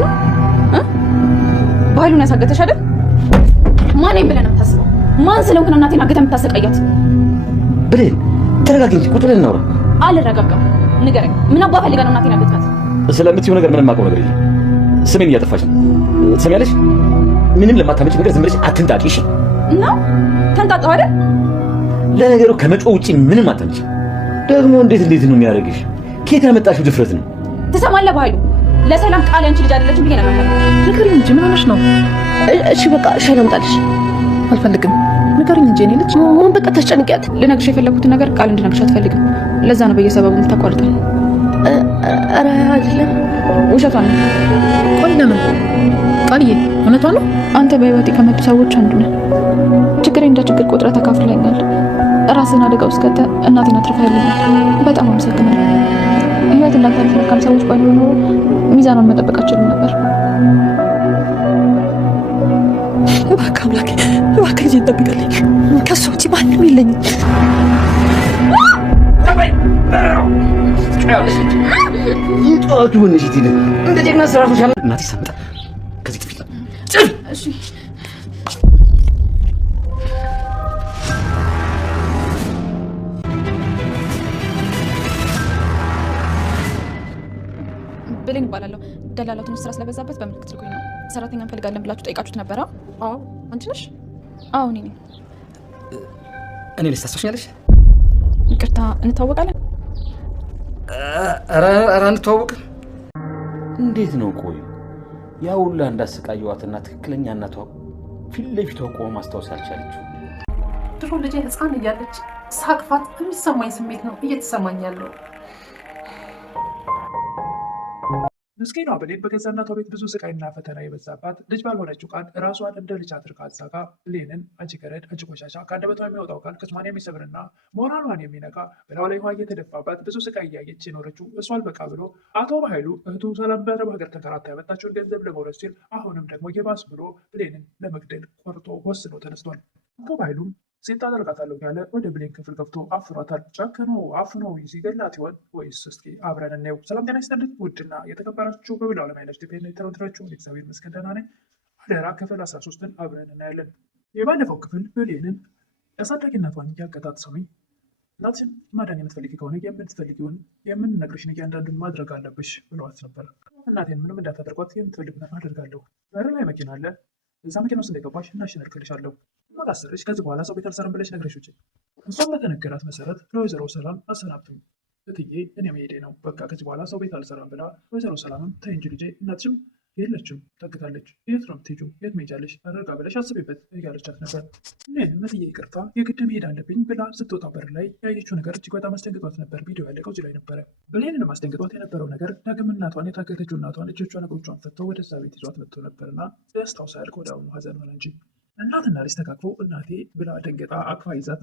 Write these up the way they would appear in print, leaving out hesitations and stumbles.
ነው ባህሉን ያሳገተሽ አይደል? ማን ብለህ ነው የምታስበው? ማን ስለሆነ እናቴን አገተ የምታሰቃያት? ብሌን ተረጋጊ እንጂ ቁጭ ብለን እናውራ። አልረጋጋም። ንገረኝ፣ ምን አባ ፈልጋ ነው እናቴን አገትካት? ስለምትይው ነገር ምንም የማውቀው ነገር የለም። ስሜን እያጠፋች ነው። ትሰሚያለሽ? ምንም ለማታመጪ ነገር ዝም ብለሽ አትንጣቂ። እሺ? እና ተንጣጣው አይደል? ለነገሩ ከመጮህ ውጪ ምንም አታመጪ። ደግሞ እንዴት ነው የሚያደርግሽ? ከየት ያመጣሽው ድፍረት ነው? ትሰማለህ ባህሉ፣ ለሰላም ቃል ያንቺ ልጅ አይደለችም ብዬ ነበር። ንገሪኝ እንጂ ምን ሆነሽ ነው? እሺ በቃ ሻይ ላምጣልሽ። አልፈልግም። ንገሪኝ እንጂ እኔ ልጅ ምን በቃ ታስጨንቂያት። ልነግርሽ የፈለኩትን ነገር ቃል እንድነግርሽ አትፈልግም። ለዛ ነው በየሰበቡ የምታቋርጠኝ። ኧረ አይደለም፣ ውሸቷን ነው። ቆይ ለምን? ቃልዬ እውነቷን ነው። አንተ በህይወቴ ከመጡ ሰዎች አንዱ ነህ። ችግሬ እንደ ችግር ቆጥረህ ተካፍለኛል። ራስን አደጋ ውስጥ ከተህ እናቴን አትርፈህልኛል። በጣም አመሰግናለሁ። ህይወት እንዳታልፍ መልካም ሰዎች ባይኖሩ ኖሮ ሚዛኗን መጠበቅ አልችልም ነበር። እባክህ አምላኬ፣ እባክህ ልጄን ጠብቅልኝ። ከእሱ ውጪ ማንም የለኝም። ይጧቱ ወንሽት ይደ እንደ ጀግና ስራቱ ሻለ እናቴ ሰምጣ ከዚህ ትፊት እሺ ብሌን እባላለሁ። ደላላው ትንሽ ስራ ስለበዛበት በምልክት ልኩኝ ነው። ሰራተኛ እንፈልጋለን ብላችሁ ጠይቃችሁት ነበረ? አዎ አንቺ ነሽ? አዎ እኔ ነኝ። እኔ ልጅ ታስታውሻለሽ? ይቅርታ እንታወቃለን? ኧረ አንተዋወቅም። እንዴት ነው? ቆይ ያ ሁላ እንዳሰቃየዋትና ትክክለኛ እናቷ ፊት ለፊቷ ቆማ ማስታወስ አልቻለችው። ድሮ ልጄ ህፃን እያለች ሳቅፋት የሚሰማኝ ስሜት ነው እየተሰማኝ ያለው። ምስኪኗ ብሌን በገዛ እናቷ ቤት ብዙ ስቃይና ፈተና የበዛባት ልጅ ባልሆነችው ቃል ራሷን እንደ ልጅ አድርጋ አዛጋ ብሌንን አንቺ ገረድ፣ አንቺ ቆሻሻ፣ ከአንደበቷ የሚወጣው ቃል ቅስሟን የሚሰብርና ሞራሏን የሚነካ በላዋ ላይ ውሃ እየተደፋባት ብዙ ስቃይ እያየች የኖረችው እሷ አልበቃ ብሎ አቶ በኃይሉ እህቱ ሰላም በአረብ ሀገር ተንከራታ ያመጣችውን ገንዘብ ለመውረስ ሲል አሁንም ደግሞ የባስ ብሎ ብሌንን ለመግደል ቆርጦ ወስኖ ተነስቷል። አቶ በኃይሉም ሴት አደርጋታለሁ ያለ ወደ ብሌን ክፍል ገብቶ አፍሯታል። ጨክኖ አፍኖ ሲገላት ይሆን ወይስ? እስኪ አብረን እናየው። ሰላም ጤና ይስጥልኝ ውድና የተከበራችሁ በብላው ለማይለች ዲፔንድ የተረድራችሁ እግዚአብሔር ይመስገን ደህና ነኝ። አደራ ክፍል 13ን አብረን እናያለን። የባለፈው ክፍል ብሌንን አሳዳጊ እናቷን እያገታት ሰሚ እናትሽን ማዳን የምትፈልጊ ከሆነ የምትፈልጊውን የምንነግርሽን እያንዳንዱን ማድረግ አለብሽ ብለዋት ነበር። እናቴን ምንም እንዳታደርጓት የምትፈልጉትን አደርጋለሁ። በር ላይ መኪና አለ። እዛ መኪና ውስጥ እንደገባሽ እናሽነርክልሻለሁ። ማላሰርሽ ከዚህ በኋላ ሰው ቤት አልሰራም ብለሽ ነግረሽ ውጭ። እሷም በተነገራት መሰረት ለወይዘሮ ሰላም አሰናብቱኝ እትዬ፣ እኔ መሄዴ ነው፣ በቃ ከዚህ በኋላ ሰው ቤት አልሰራም ብላ ወይዘሮ ሰላምም ተይ እንጂ ልጄ፣ እናትሽም የለችም ጠግታለች፣ የት ነው የምትሄጂው? የት መሄጃለሽ? አደርጋ ብለሽ አስቤበት እያለቻት ነበር። እኔም እትዬ ይቅርታ የግድ መሄድ አለብኝ ብላ ስትወጣ በር ላይ ያየችው ነገር እጅግ በጣም አስደንግጧት ነበር። ቪዲዮ ያለቀው እዚህ ላይ ነበረ። ብሌንንም አስደንግጧት የነበረው ነገር ዳግም እናቷን የታገተችው እናቷን እጆቿን እግሮቿን ፈተው ወደዛ ቤት ይዟት መጥቶ ነበርና ደስታው ሳያልቅ ወደ አሁኑ ሀዘን ሆነ እንጂ እናትና ልጅ ተቃቅፈው እናቴ ብላ ደንገጣ አቅፋ ይዛት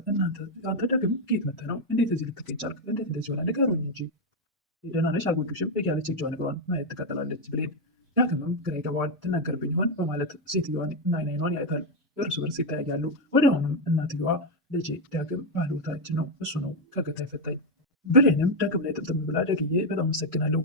አንተ ዳግም ከየት መጥተህ ነው? እንዴት እዚህ ልትገኝ ቻልክ? እንዴት እንደዚህ ሆነ? ንገሩኝ እንጂ ደህና ነሽ? አልጎዱሽም? እያለች እጇን እግሯን ማየት ትቀጥላለች። ብሌን ዳግምም ግራ ይገባዋል። ትናገርብኝ ይሆን በማለት ሴትዮዋን አይን አይኗን ያይታል። እርስ በርስ ይተያያሉ። ወዲያውኑም እናትየዋ ልጄ ዳግም ባለውለታችን ነው፣ እሱ ነው ከገታ ይፈታኝ። ብሌንም ዳግም ላይ ጥምጥም ብላ ደግዬ በጣም አመሰግናለሁ፣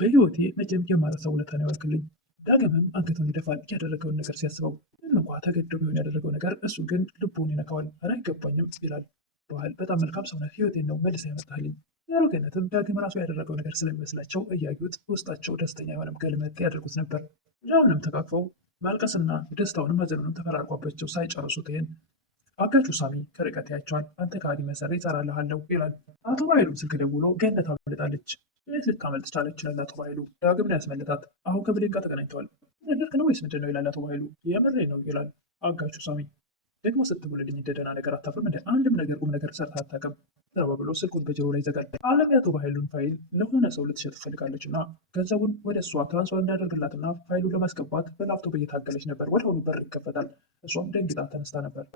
በህይወቴ መቼም የማረሳው ውለታ ነው ያዋልክልኝ። ዳግምም አንገቱን ይደፋል ያደረገውን ነገር ሲያስበው። ምንም እንኳ ተገዶ ቢሆን ያደረገው ነገር እሱ ግን ልቡን ይነካዋል። ኧረ አይገባኝም ይላል። በኋላ በጣም መልካም ሰው ነህ፣ ህይወቴን ነው መልሰህ ያመጣልኝ። ያሮገነትም ዳግም ራሱ ያደረገው ነገር ስለሚመስላቸው እያዩት ውስጣቸው ደስተኛ የሆነም ገልመት ያደርጉት ነበር። አሁንም ተቃቅፈው ማልቀስና ደስታውንም ሀዘኑንም ተፈራርቋባቸው ሳይጨርሱት ይህን አጋቹ ሳሚ ከርቀት ያቸዋል። አንተ ከሃዲ መሰሪ ይጸራልሃለሁ ይላል። አቶ በኃይሉም ስልክ ደውሎ ገነት አመልጣለች። የት ልታመልጥ ቻለች ይላል አቶ በኃይሉ። ዳግም ነው ያስመለጣት። አሁን ከብሌን ጋር ተገናኝተዋል። ነገርክ ነው ወይስ ምንድን ነው ይላል አቶ በኃይሉ። የምሬ ነው ይላል አጋቹ ሳሚ። ደግሞ ስትውልልኝ እንደ ደህና ነገር አታፍርም እንደ አንድም ነገር ቁም ነገር ሰርተህ አታውቅም ተባብሎ ስልኩን በጆሮ ላይ ይዘጋል። አለም የአቶ በኃይሉን ፋይል ለሆነ ሰው ልትሸጥ ትፈልጋለች እና ገንዘቡን ወደ እሷ ትራንስፈር እንዲያደርግላትና ፋይሉን ለማስገባት በላፕቶፕ እየታገለች ነበር። ወዲያውኑ በር ይከፈታል። እሷም ደንግጣ ተነስታ ነበር።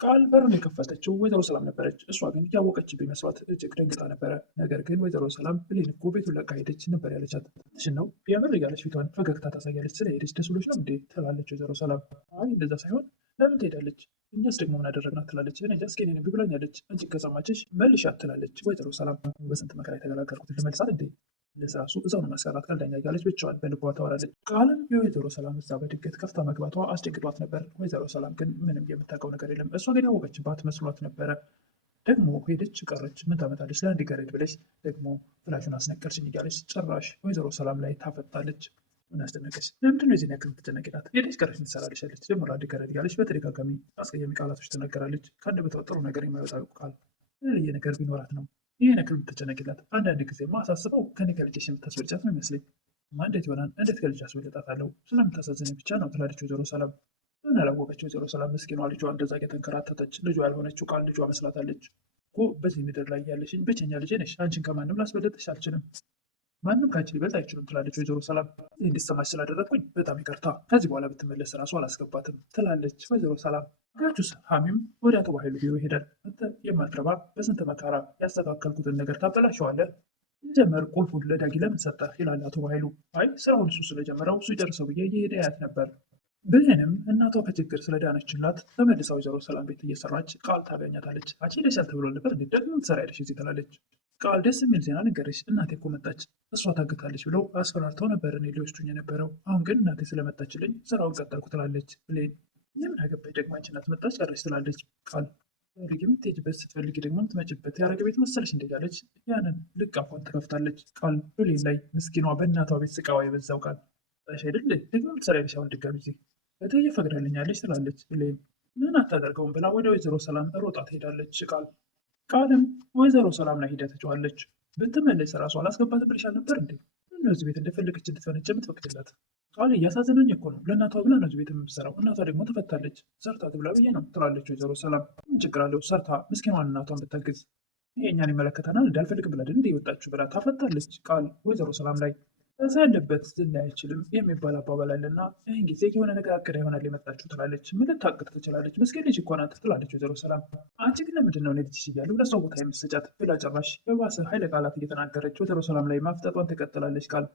ቃል በሩን የከፈተችው ወይዘሮ ሰላም ነበረች። እሷ ግን ያወቀችብኝ መስሏት እጅግ ደንግጣ ነበረ። ነገር ግን ወይዘሮ ሰላም ብሌን እኮ ቤቱን ለቃ ሄደች ነበር ያለቻት። ትሽን ነው የምር እያለች ፊቷን ፈገግታ ታሳያለች። ስለሄደች ደስ ብሎች ነው እንዴ ትላለች ወይዘሮ ሰላም። አይ እንደዛ ሳይሆን ለምን ትሄዳለች? እኛስ ደግሞ ምን አደረግናት ትላለች። እኔ እንጃ እስኪ እኔን ብላኛለች። አንቺ ከሰማችሽ መልሻት ትላለች ወይዘሮ ሰላም። በስንት መከራ የተገላገልኩትን ልመልሳት እንዴ? ለስራሱ እዛው ነው መሰራት ቀልደኛ እያለች ብቻዋን በልቧ ታወራለች። ቃልም የወይዘሮ ሰላም እዛ በድንገት ከፍታ መግባቷ አስደንግጧት ነበር። ወይዘሮ ሰላም ግን ምንም የምታውቀው ነገር የለም። እሷ ግን ያወቀችባት መስሏት ነበረ። ደግሞ ሄደች ቀረች። ምን ታመጣለች ለአንድ ገረድ ብለሽ ደግሞ ፍላሹን አስነቀልሽኝ እያለች ጭራሽ ወይዘሮ ሰላም ላይ ታፈጣለች። ምን አስደነቀች? ለምንድነው የዚህን ያክል የምትጨነቂላት? ሄደች ቀረች ትሰራለች ያለች ደግሞ ለአንድ ገረድ እያለች በተደጋጋሚ አስቀያሚ ቃላቶች ትናገራለች። ከአንድ በታው ጥሩ ነገር የማይወጣ ቃል የተለየ ነገር ቢኖራት ነው ይህን ያክል የምትጨነቂላት? አንዳንድ ጊዜ ማሳስበው ከኔ ከልጅሽ የምታስበልጫት ነው ይመስለኝ። እንዴት ይሆናል? እንዴት ከልጅ አስበልጣታለሁ? ስለምታሳዝነኝ ብቻ ነው ትላለች ወይዘሮ ሰላም። ምን አላወቀች ወይዘሮ ሰላም ምስኪኗ ልጇ እንደዛ እየተንከራተተች ልጇ ያልሆነችው ቃል ልጇ መስላታለች እኮ። በዚህ ምድር ላይ ያለሽኝ ብቸኛ ልጅ ነሽ። አንቺን ከማንም ላስበልጥሽ አልችልም። ማንም ከአንቺ ሊበልጥ አይችልም ትላለች ወይዘሮ ሰላም። ይህ እንዲሰማሽ ስላደረግኩኝ በጣም ይቅርታ። ከዚህ በኋላ ብትመለስ ራሱ አላስገባትም ትላለች ወይዘሮ ሰላም። ጋቹስ ሐሚም ወደ አቶ ባይሉ ቢሮ ይሄዳል። አንተ የማትረባ በስንት መከራ ያስተካከልኩትን ነገር ታበላሸዋለህ። ጀመር ቁልፉን ለዳጊ ለምን ሰጠህ ይላል አቶ ባይሉ። አይ ስራውን እሱ ስለጀመረው እሱ ይጨርሰው ብዬ እየሄደ ያት ነበር። ብሌንም እናቷ ከችግር ስለዳነችላት ተመልሳ ወይዘሮ ሰላም ቤት እየሰራች ቃል ታገኛታለች። አንቺ ሄደሻል ተብሎ ነበር እንዴ? ደግሞ ትሰራ ሄደሽ እዚህ ትላለች። ቃል ደስ የሚል ዜና ነገረች። እናቴ እኮ መጣች። እሷ ታግታለች ብለው አስፈራርተው ነበር እኔ ሊወስዱኝ የነበረው። አሁን ግን እናቴ ስለመጣችልኝ ስራውን ቀጠልኩ ትላለች ብሌን። የምን አገባኝ ደግሞ አንቺ እናት መጣች ቀረች ትላለች ቃል። የምትሄጂበት ስትፈልጊ ደግሞ የምትመጭበት ያረገ ቤት መሰለሽ እንደያለች ያንን ልቅ አፏን ትከፍታለች ቃል ብሌን ላይ። ምስኪኗ በእናቷ ቤት ስቃዋ የበዛው ቃል ሽ አይደል ደግሞ ምትሰራ ሄደሽ አሁን ድጋሚ ጊዜ እትዬ ፈቅዳልኛለች ትላለች ብሌን። ምን አታደርገውም ብላ ወደ ወይዘሮ ሰላም ሮጣ ትሄዳለች ቃል። ቃልም ወይዘሮ ሰላም ላይ ሂዳ ትጨዋለች። ብትመለስ ራሱ አላስገባትም ብለሻል ነበር እንዴ? እነዚህ ቤት እንደፈለገች እንድትፈነጭ የምትፈቅድላት? ቃል እያሳዘነኝ እኮ ነው። ለእናቷ ብላ ነው ቤት የምትሰራው። እናቷ ደግሞ ተፈታለች። ሰርታ ትብላ ብዬ ነው ትላለች ወይዘሮ ሰላም። ምን ችግር አለው ሰርታ ምስኪኗን እናቷን ብታግዝ? ይሄ እኛን ይመለከተናል እንዳልፈልግ ብላድን እንደ የወጣችሁ ብላ ታፈታለች ቃል ወይዘሮ ሰላም ላይ። እዛ ያለበት ዝላይ አይችልም የሚባል አባባል አለና ይህን ጊዜ የሆነ ነገር አቅዳ ይሆናል የመጣችሁ ትላለች። ምን ልታቅድ ትችላለች? ምስኪን ልጅ እኮ ናት ትላለች ወይዘሮ ሰላም። አንቺ ግን ለምንድን ነው ልጅሽ እያለሁ ለሷ ቦታ የምትሰጫት ብላ ጭራሽ በባሰ ኃይለ ቃላት እየተናገረች ወይዘሮ ሰላም ላይ ማፍጠጧን ትቀጥላለች ቃል።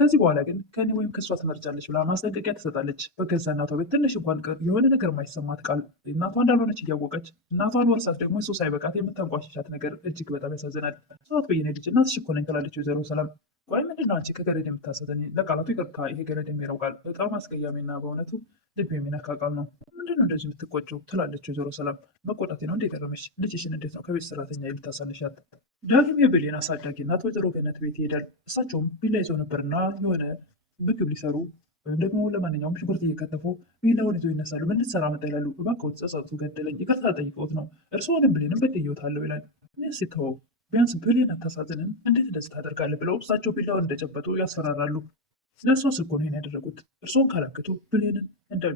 ከዚህ በኋላ ግን ከኔ ወይም ከእሷ ትመርጫለች ብላ ማስጠንቀቂያ ትሰጣለች። በገዛ እናቷ ቤት ትንሽ እንኳን የሆነ ነገር ማይሰማት ቃል እናቷ እንዳልሆነች እያወቀች እናቷን ወርሳት ደግሞ እሱ ሳይበቃት የምታንቋሽሻት ነገር እጅግ በጣም ያሳዝናል። ሰዋት በየኔ ልጅ እናትሽ እኮ ነኝ ትላለች ወይዘሮ ሰላም። ቆይ ምንድን ነው አንቺ ከገረድ የምታሰተኝ? ለቃላቱ ይቅርታ፣ ይሄ ገረድ የሚለው ቃል በጣም አስቀያሚና በእውነቱ ልብ የሚነካ ቃል ነው። ምንድን ነው እንደዚህ የምትቆጪው? ትላለች ወይዘሮ ሰላም። መቆጣቴ ነው እንዴ የገረመሽ? ልጅሽን እንዴት ነው ከቤት ሰራተኛ የምታሳንሻት? ዳግም የብሌን አሳዳጊ እናት ወይዘሮ ገነት ቤት ይሄዳል። እሳቸውም ቢላ ይዘው ነበርና የሆነ ምግብ ሊሰሩ ወይም ደግሞ ለማንኛውም ሽንኩርት እየከተፉ ቢላውን ይዘው ይነሳሉ። ምን ልትሰራ መጣ ይላሉ። እባክዎት ጸጸቱ ገደለኝ፣ ይቅርታ ጠይቀውት ነው። እርስዎንም ብሌንም በድዬዎታለሁ ይላል። ሲተወው ቢያንስ ብሌን አታሳዝንም? እንዴት እንደዚህ ታደርጋለህ? ብለው እሳቸው ቢላውን እንደጨበጡ ያስፈራራሉ። ለእሷስ እኮ ነው ይሄን ያደረጉት። እርስዎን ካላገቱ ብሌንን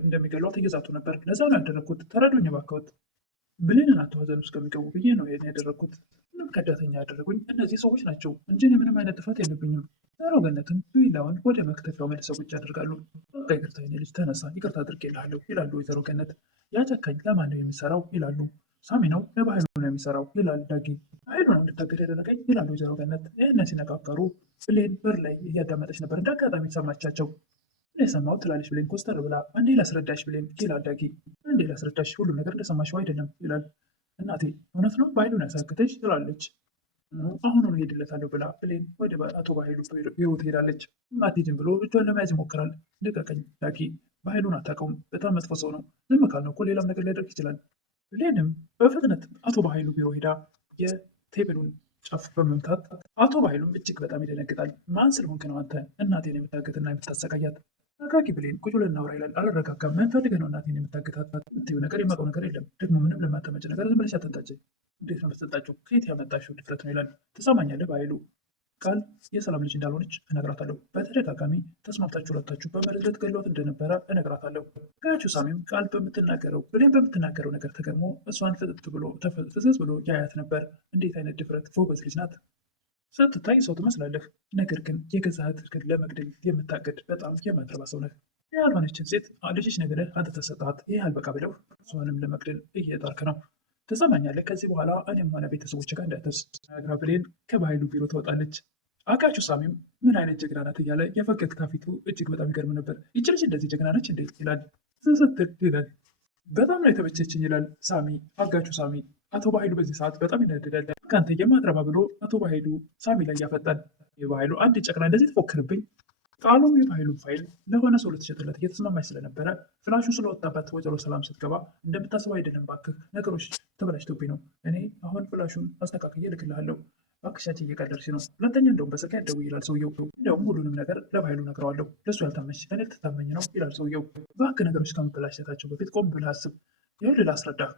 እንደሚገሏት እየዛቱ ነበር። ለዛ ነው ያደረግኩት። ተረዱኝ እባክዎት። ብሌንን አተዋዘን ውስጥ ከሚገቡ ብዬ ነው ይሄን ያደረግኩት። ምንም ከዳተኛ ያደረጉኝ እነዚህ ሰዎች ናቸው እንጂ ምንም አይነት ጥፋት የለብኝም። ዛሮ ገነትም ቢላውን ወደ መክተፊያው መልሰው ቁጭ ያደርጋሉ። በቃ ይቅርታ የኔ ልጅ ተነሳ፣ ይቅርታ አድርጌልሃለሁ ይላሉ ወይዘሮ ገነት። ያ ጨካኝ ለማን ነው የሚሰራው ይላሉ። ሳሚ ነው ለባህሉ ነው የሚሰራው ይላል ዳጊ። ኃይሉ ነው እንድታገድ ያደረገኝ ይላሉ ወይዘሮ ገነት። ይህንን ሲነጋገሩ ብሌን በር ላይ እያዳመጠች ነበር። እንደ አጋጣሚ ሰማቻቸው። የሰማው ትላለች ብሌን ኮስተር ብላ። አንዴ ላስረዳሽ ብሌን ይላል ዳጊ። አንዴ ላስረዳሽ፣ ሁሉም ነገር እንደሰማሽው አይደለም ይላል። እናቴ እውነት ነው በኃይሉን ያሳክተች ትላለች። አሁኑን ሄድለታለሁ ብላ ብሌን ወደ አቶ ባይሉ ቢሮ ትሄዳለች። አትሄጂም ብሎ እጇን ለመያዝ ይሞክራል። ልቀቀኝ ዳጊ፣ በኃይሉን አታውቀውም፣ በጣም መጥፎ ሰው ነው። ዝም ካልነው እኮ ሌላም ነገር ሊያደርግ ይችላል። ብሌንም በፍጥነት አቶ ባይሉ ቢሮ ሄዳ የቴብሉን ጫፍ በመምታት አቶ ባይሉም እጅግ በጣም ይደነግጣል። ማን ስለሆንክ ነው አንተ እናቴን የምታገትና የምታሰቃያት? አጋጊ ብሌን ቁጭ ብለን እናውራ ይላል። አልረጋጋም። ምን ፈልገህ ነው እናቴን የምታገታት? የምትይው ነገር የማውቀው ነገር የለም። ደግሞ ምንም ለማታመጭ ነገር ዝም ብለሽ አትንጣጭ። እንዴት ነው የምትንጣጭው? ከየት ያመጣሽው ድፍረት ነው ይላል። ትሰማኛለህ ባይሉ ቃል የሰላም ልጅ እንዳልሆነች እነግራታለሁ። በተደጋጋሚ ተስማምታችሁ ሁለታችሁ በመርዝ ልትገሏት እንደነበረ እነግራታለሁ። ጋቹ ሳሚም ቃል በምትናገረው ብሌን በምትናገረው ነገር ተገርሞ እሷን ፍዝዝ ብሎ ያያት ነበር። እንዴት አይነት ድፍረት! ጎበዝ ልጅ ናት። ስትታይ ሰው ትመስላለህ፣ ነገር ግን የገዛ እህትህን ለመግደል የምታገድ በጣም የማትረባ ሰው ነህ። ያልሆነችን ሴት ልጅሽ ነገርህ አንተ ተሰጣት፣ ይህ አልበቃ ብለው እሷንም ለመግደል እየጣርክ ነው። ትሰማኛለህ? ከዚህ በኋላ እኔም ሆነ ቤተሰቦች ጋር እንዳትደርስ። ብሌን ከባይሉ ቢሮ ትወጣለች። አጋቹ ሳሚም ምን አይነት ጀግና ናት እያለ የፈገግታ ፊቱ እጅግ በጣም ይገርም ነበር። ይች ልጅ እንደዚህ ጀግና ነች እንዴ ይላል። ስትል ይላል። በጣም ነው የተመቸችኝ ይላል ሳሚ። አጋቹ ሳሚ አቶ ባይሉ በዚህ ሰዓት በጣም ይናደዳል። ከአንተ የማትረባ ብሎ አቶ ባይሉ ሳሚ ላይ ያፈጣል። የበኃይሉ አንድ ጨቅላ እንደዚህ ትፎክርብኝ። ቃሉም የበኃይሉን ፋይል ለሆነ ሰው ልትሸጥለት እየተስማማች ስለነበረ ፍላሹ ስለወጣበት ወይዘሮ ሰላም ስትገባ እንደምታስበው አይደለም፣ እባክህ ነገሮች ተበላሽቶብኝ ነው። እኔ አሁን ፍላሹን አስተካክዬ እልክልሃለሁ። እባክሽ አንቺ እየቀለድሽ ነው። ሁለተኛ እንደውም በስልክ ያልደውይ ይላል ሰውየው። እንደውም ሁሉንም ነገር ለበኃይሉ ነግረዋለሁ። ለእሱ ያልታመች እኔ ልትታመኝ ነው ይላል ሰውየው። እባክህ ነገሮች ከመበላሸታቸው በፊት ቆም ብለህ አስብ። ይኸውልህ ላስረዳህ።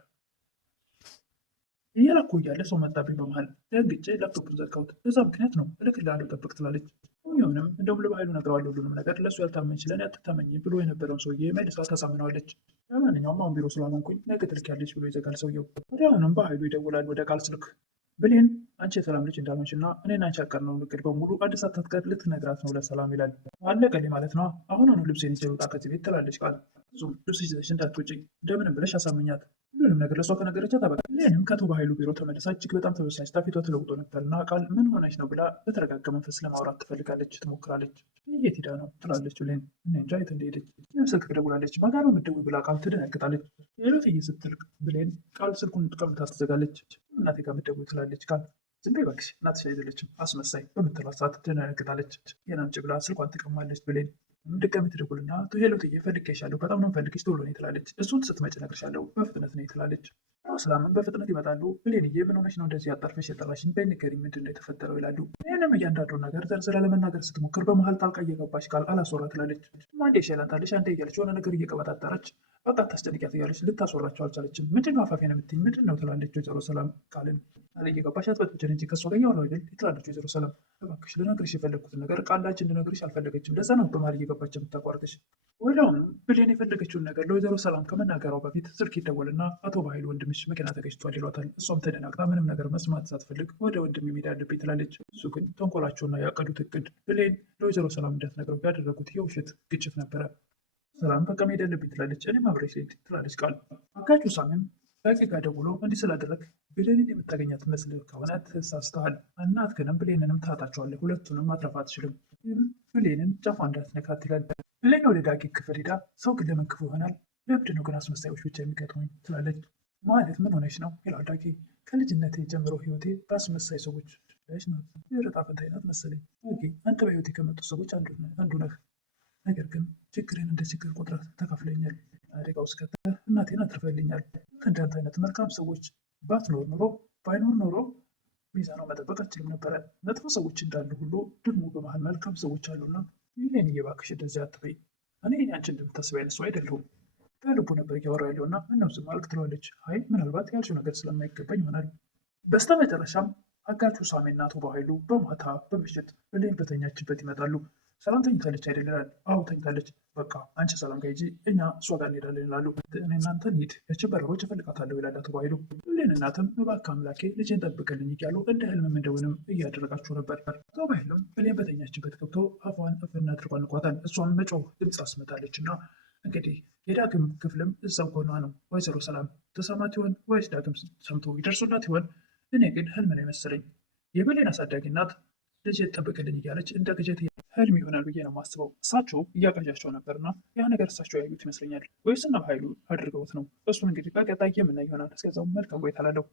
እየላኩ እያለ ሰው መጣብኝ በመሃል ደንግጬ ላፕቶፑን ዘጋሁት። በዛ ምክንያት ነው እልክልሃለሁ ጠብቅ ትላለች። ይሁንም እንደውም ለበኃይሉ ነግረዋለሁ ሁሉንም ነገር። ለእሱ ያልታመንች ለእኔ አትታመኝ ብሎ የነበረውን ሰውዬ መልሳ ታሳምነዋለች። ለማንኛውም አሁን ቢሮ ስላልሆንኩኝ ነገ ትልኪያለች ብሎ ይዘጋል ሰውየው። ወዲያውኑም በኃይሉ ይደውላል ወደ ቃል ስልክ። ብሌን አንቺ የሰላም ልጅ እንዳልሆንሽ እና እኔና አንቺ ያቀድነውን እቅድ በሙሉ አዲስ ሳታትቀር ልትነግራት ነው ለሰላም ይላል። አለቀልኝ ማለት ነው። አሁኑኑ ልብሴን ይዤ ልውጣ ከዚህ ቤት ትላለች ቃል። እሱም ልብስ ይዘሽ እንዳትወጪ እንደምንም ብለሽ አሳመኛት። ሁሉንም ነገር ለእሷ ከነገረቻት ታበቃ። ብሌንም ከአቶ በኃይሉ ቢሮ ተመልሳ እጅግ በጣም ተበሳጭታ ፊቷ ተለውጦ ነበርና ቃል ምን ሆነች ነው ብላ በተረጋጋ መንፈስ ለማውራት ትፈልጋለች፣ ትሞክራለች። የት ሄዳ ነው ትላለች ብሌን። እኔ እንጃ የት እንደሄደች። ስልክ ትደውላለች። በጋራ ምትደውይ ብላ ቃል ትደነግጣለች። ሌሎትዬ ስትል ብሌን ቃል ስልኩን ቀምታ ትዘጋለች። እናቴ ጋር ምትደውይ ትላለች ቃል። ዝም በይ እባክሽ እናትሽ አይደለችም አስመሳይ በምትላት ሰዓት ትደነግጣለች። የናምጭ ብላ ስልኳን ትቀማለች ብሌን። ድጋሚ ትደውልና ሄሎትዬ ፈልጌሻለሁ፣ በጣም ነው የምፈልግሽ፣ ቶሎ ነይ ትላለች። እሱን ስትመጪ እነግርሻለሁ፣ በፍጥነት ነይ ትላለች። ሰላምን በፍጥነት ይመጣሉ። ብሌንዬ ምን ሆነሽ ነው እንደዚህ አጣርፈሽ የጠራሽኝ? በይ ንገሪኝ፣ ምንድን ነው የተፈጠረው ይላሉ። ይህንም እያንዳንዱን ነገር ዘርዝራ ለመናገር ስትሞክር በመሀል ጣልቃ እየገባች ቃል አላስወራ ትላለች። አንዴ ሸላንታለች፣ አንዴ እያለች የሆነ ነገር እየቀበጣጠረች በቃ ታስጨንቂያት እያለች ልታስወራቸው አልቻለችም። ምንድን ነው አፋፌን የምትይኝ ምንድን ነው ትላለች ወይዘሮ ሰላም ቃልን። ቃል እየገባች አትበጥብጭን እንጂ ከእሷ ጋር እያወራሁ አይደል ትላለች ወይዘሮ ሰላም። እባክሽ ልነግርሽ የፈለግኩትን ነገር ቃል ላንቺ እንድነግርሽ አልፈለገችም። ለዛ ነው በመሀል እየገባች የምታቋርጥሽ። ወዲያውኑ ብሌን የፈለገችውን ነገር ለወይዘሮ ሰላም ከመናገሯ በፊት ስልክ ይደወልና አቶ በኃይሉ ወንድምሽ መኪና ተገጭቷል ይሏታል። እሷም ተደናግጣ ምንም ነገር መስማት ሳትፈልግ ወደ ወንድም መሄድ አለብኝ ትላለች። እሱ ግን ተንኮላቸውና ያቀዱት እቅድ ብሌን ለወይዘሮ ሰላም እንዳትነግረው ያደረጉት የውሸት ግጭት ነበረ። ሰላም በቃ መሄድ አለብኝ ትላለች። እኔም አብሬሽ ልሂድ ትላለች ቃል። አጋቹ ሳሚም በቂ ጋር ደውሎ እንዲህ ስላደረግ ብሌንን የምታገኛት መስልህ ከሆነ ተሳስተሃል። እናትህንም ብሌንንም ታጣቸዋለህ። ሁለቱንም ማትረፍ አትችልም። ብሌንን ጫፏ እንዳትነካት ይላል። ብሌን ወደ ዳጊ ክፍል ሄዳ ሰው ግን ለምን ክፉ ይሆናል? ለምንድን ነው ግን አስመሳዮች ብቻ የሚገጥሙኝ? ትላለች። ማለት ምን ሆነች ነው ይላል ዳጊ። ከልጅነቴ ጀምሮ ህይወቴ በአስመሳይ ሰዎች ላይች ናት። የዕጣ ፈንታዬ ናት መሰለኝ። ዳጊ አንተ በህይወቴ ከመጡ ሰዎች አንዱ ነህ። ነገር ግን ችግሬን እንደ ችግር ቁጥረት ተካፍለኛል። አደጋ ውስጥ ከተህ እናቴን አትርፈልኛል። እንዳንተ አይነት መልካም ሰዎች ባይኖር ኖሮ ሚዛኗን መጠበቅ አችልም ነበረ። መጥፎ ሰዎች እንዳሉ ሁሉ ደግሞ በመሀል መልካም ሰዎች አሉና ይህን እየባክሽ እንደዚህ አትበይ። እኔ አንቺ እንደምታስብ አይነት ሰው አይደለሁም። በልቡ ነበር እያወራ ያለውና ምነው ዝም አልክ ትለዋለች። አይ ምናልባት ያልሽው ነገር ስለማይገባኝ ይሆናል። በስተ መጨረሻም አጋቹ ሳሜና አቶ በኃይሉ በማታ በምሽት ብሌን በተኛችበት ይመጣሉ። ሰላም ተኝታለች አይደል ይላል። አዎ ተኝታለች። በቃ አንቺ ሰላም ጋር ሂጂ፣ እኛ እሷ ጋር እንሄዳለን ይላሉ። እኔ እናንተ እንሂድ፣ ያችን በረሮች እፈልጋታለሁ ይላል አቶ በኃይሉ። ብሌን እናትም እባክህ አምላኬ ልጄን ጠብቅልኝ እያሉ እንደ ህልምም እንደሆንም እያደረጋቸው ነበር። አቶ በኃይሉም ብሌን በተኛችበት ገብቶ አፏን እፍና አድርጎ አንቋታል። እሷም መጮህ ድምፅ አስመታለች እና እንግዲህ የዳግም ክፍልም እዛው ጎኗ ነው። ወይዘሮ ሰላም ተሰማት ይሆን ወይስ ዳግም ሰምቶ ይደርሱላት ይሆን? እኔ ግን ህልም ነው የመሰለኝ። የብሌን አሳዳጊ እናት ልጄን ጠብቅልኝ እያለች እንደ ቅዠት ህልም ይሆናል ብዬ ነው የማስበው። እሳቸው እያቃዣቸው ነበርና ያ ነገር እሳቸው ያዩት ይመስለኛል። ወይስ እነ በኃይሉ አድርገውት ነው? እሱን እንግዲህ በቀጣይ የምናይ ይሆናል። እስከዛው መልካም ቆይታ እላለሁ።